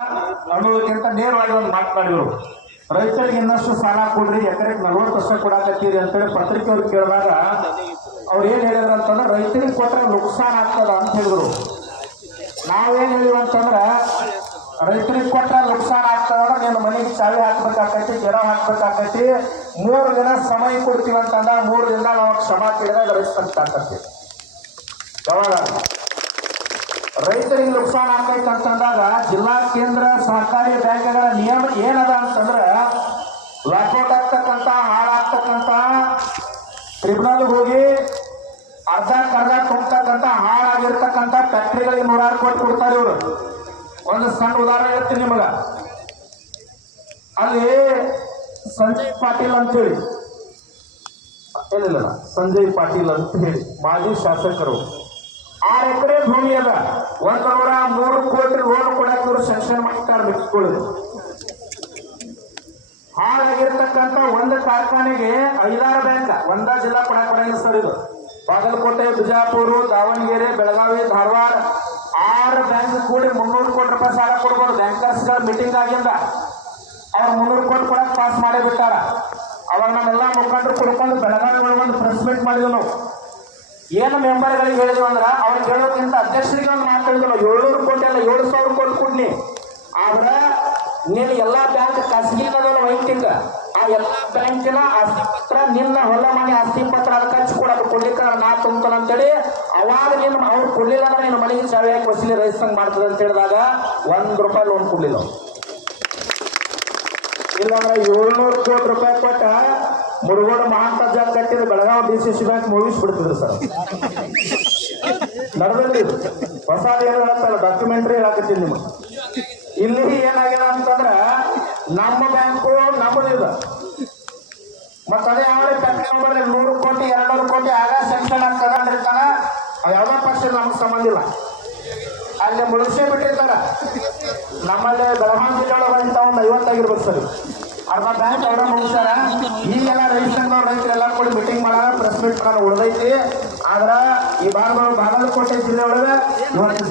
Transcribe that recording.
ಅನ್ನೋದಕ್ಕಿಂತ ನೇರವಾಗಿ ಒಂದು ಮಾತನಾಡಿದ್ರು. ರೈತರಿಗೆ ಇನ್ನಷ್ಟು ಸಾಲ ಕೊಡ್ರಿ, ಎಕರೆಗೆ 40 ವರ್ಷ ಕೊಡಾಕತ್ತೀರಿ ಅಂತೇಳಿ ಪತ್ರಿಕೆಯವ್ರು ಕೇಳಿದಾಗ ಅವ್ರು ಏನ್ ಹೇಳಿದ್ರು ಅಂತಂದ್ರೆ ರೈತರಿಗೆ ಕೊಟ್ಟರೆ ನುಕ್ಸಾನ್ ಆಗ್ತದ ಅಂತ ಹೇಳಿದ್ರು. ನಾವೇನ್ ಹೇಳಿವ ಅಂತಂದ್ರ ರೈತರಿಗೆ ಕೊಟ್ಟರೆ ನುಕ್ಸಾನ್ ಆಗ್ತದ, ನೀನು ಮನೆಗೆ ಚಾವಿ ಹಾಕ್ಬೇಕಾಕೈತಿ, ಗಿಡ ಹಾಕ್ಬೇಕಾಕೈತಿ, 3 ದಿನ ಸಮಯ ಕೊಡ್ತೀವಿ ಅಂತಂದಾಗ 3 ದಿನ ನಾವು ಕ್ಷಮಾ ಕೇಳಿದಾಗ ರೈತಂತಾಕತ್ತಿ. ಯಾವಾಗ ರೈತರಿಗೆ ನುಕ್ಸಾನ್ ಆಗ್ತೈತೆ ಅಂತಂದಾಗ ಜಿಲ್ಲಾ ಕೇಂದ್ರ ಸಹಕಾರಿ ಬ್ಯಾಂಕ್ಗಳ ನಿಯಮ ಏನದ ಅಂತಂದ್ರೆ ಲಾಕೌಟ್ ಆಗ್ತಕ್ಕಂಥ ಹಾಳಾಗ್ತಕ್ಕಂಥ ಟ್ರಿಬ್ಯುನಲ್ ಹೋಗಿ ಅರ್ಧ ತುಂಬತಕ್ಕಂಥ ಹಾಳಾಗಿರ್ತಕ್ಕಂಥ ಫ್ಯಾಕ್ಟ್ರಿಗಳಿಗೆ 106 ಕೋಟಿ ಕೊಡ್ತಾರೆ ಇವರು. ಒಂದು ಸಣ್ಣ ಉದಾಹರಣೆ ಹೇಳ್ತೀನಿ ನಿಮಗ. ಅಲ್ಲಿ ಸಂಜಯ್ ಪಾಟೀಲ್ ಅಂತೇಳಿ ಏನಿಲ್ಲ ಸಂಜಯ್ ಪಾಟೀಲ್ ಅಂತ ಹೇಳಿ ಮಾಜಿ ಶಾಸಕರು 6 ಎಕರೆ ಭೂಮಿ ಅದ, 103 ಕೋಟಿ ಲೋನ್ ಕೊಡಕ್ಕೆ ಇವರು ಸೆಕ್ಷನ್ ಮಾಡ್ತಾರೆ. ಮಿಕ್ಸ್ಕೊಳ್ಳೋದು ಹಾಳಾಗಿರ್ತಕ್ಕಂಥ ಒಂದು ಕಾರ್ಖಾನೆಗೆ 5-6 ಬ್ಯಾಂಕ್ ಒಂದ ಜಿಲ್ಲಾ ಕೊಡಕ್ಕೆ ಬರಂಗಿಲ್ಲ ಸರ್. ಇದು ಬಾಗಲಕೋಟೆ, ಬಿಜಾಪುರ, ದಾವಣಗೆರೆ, ಬೆಳಗಾವಿ, ಧಾರವಾಡ 6 ಬ್ಯಾಂಕ್ ಕೂಡಿ 300 ಕೋಟಿ ರೂಪಾಯಿ ಸಾಲ ಕೊಡ್ಬೋದು. ಬ್ಯಾಂಕರ್ಸ್ಗಳ ಮೀಟಿಂಗ್ ಆಗಿಂದ ಅವ್ರು 300 ಕೋಟಿ ಕೊಡಕ್ಕೆ ಪಾಸ್ ಮಾಡೇ ಬಿಟ್ಟಾರ. ಅವಾಗ ನಮ್ಮೆಲ್ಲ ಮುಖಂಡರು ಕುಡ್ಕೊಂಡು ಬೆಳಗಾವಿ ಒಂದು ಪ್ರೆಸ್ ಮೀಟ್ ಮಾಡಿದ್ವಿ ನಾವು. ಏನು ಮೆಂಬರ್ಗಳಿಗೆ ಹೇಳಿದ್ವಿ ಅಂದ್ರೆ ಅವ್ರಿಗೆ ಹೇಳೋಕ್ಕಿಂತ ಅಧ್ಯಕ್ಷರಿಗೆ ಒಂದು ಮಾತಾಡಿದ್ವಿ ನಾವು. 700 ಕೋಟಿ ಅಲ್ಲ 7,000 ಕೋಟಿ ಕೊಡ್ಲಿ, ಆದ್ರೆ ನೀನು ಎಲ್ಲಾ ಬ್ಯಾಂಕ್ ಖಾಸಗಿ ವೈಯಕ್ತಿಕ ಆ ಎಲ್ಲಾ ಬ್ಯಾಂಕಿನ ಹತ್ರ ನಿನ್ನ ಹೊಲ ಮನೆ ಆಸ್ತಿ ಪತ್ರ ಅದಕ್ಕೆ ಹಂಚ್ಕೊಡೋದು ಕೊಡ್ಲಿಕ್ಕೆ ನಾ ತುಂಬ್ತಾನ ಅಂತೇಳಿ ಅವಾಗ ನೀನು ಅವ್ರು ಕೊಡ್ಲಿಲ್ಲ ಅಂದ್ರೆ ನಿನ್ನ ಮನೆಗೆ ಚಾವಿ ಹಾಕಿ ವಸೂಲಿ ರೈತಂಗ್ ಮಾಡ್ತದೆ ಅಂತ ಹೇಳಿದಾಗ 1 ರೂಪಾಯಿ ಲೋನ್ ಕೊಡ್ಲಿಲ್ಲ. ಇಲ್ಲಾಂದ್ರೆ 700 ಕೋಟಿ ರೂಪಾಯಿ ಕೊಟ್ಟ ಮುರುಗೋಡು ಮಹಾಂತ ಜಾಗ ಕಟ್ಟಿದ ಬೆಳಗಾವಿ DCC ಬ್ಯಾಂಕ್ ಮುಗಿಸ್ಬಿಡ್ತಿದ್ರು ಸರ್. ನಡೆದಲ್ಲಿ ಹೊಸದ ಏನು ಹೇಳ್ತಾರ ಡಾಕ್ಯುಮೆಂಟ್ರಿ ಹೇಳಕತ್ತೀನಿ ನಿಮಗೆ. ಇಲ್ಲಿ ಏನಾಗ್ಯದ ಅಂತಂದ್ರ ನಮ್ಮ ಬ್ಯಾಂಕು ನಮ್ಮದಿದ, ಮತ್ತೆ ಅದೇ ಯಾವ ಫ್ಯಾಕ್ಟ್ರಿ ನೋಡ್ರಿ 100 ಕೋಟಿ 200 ಕೋಟಿ ಆಗ ಸೆಕ್ಷನ್ ಆಗ್ತದ ಅಂದಿರ್ತಾನ. ಯಾವ್ದೋ ಪಕ್ಷ ನಮ್ಗೆ ಸಂಬಂಧ ಇಲ್ಲ, ಅಲ್ಲಿ ಮುಳುಸೇ ಬಿಟ್ಟಿರ್ತಾರ. ನಮ್ಮಲ್ಲಿ ಬೆಳಗಾವಿ ಜಿಲ್ಲೆ ಒಳಗೆ ಒಂದು 50 ಆಗಿರ್ಬೇಕು ಸರ್. ಅರ್ಧ ಬ್ಯಾಂಕ್ ಅವರ ಮುಗಿಸ್ಯಾರ. ಈಗೆಲ್ಲ ರೈತರೆಲ್ಲ ಕೂಡ ಮೀಟಿಂಗ್ ಮಾಡಾರ, ಪ್ರೆಸ್ ಮೀಟ್ ಮಾಡೋಣ ಉಳಿದೈತಿ. ಆದ್ರ ಈ ಬಾಗಲಕೋಟೆ ಜಿಲ್ಲೆ ಒಳಗೆ ಇವತ್ತು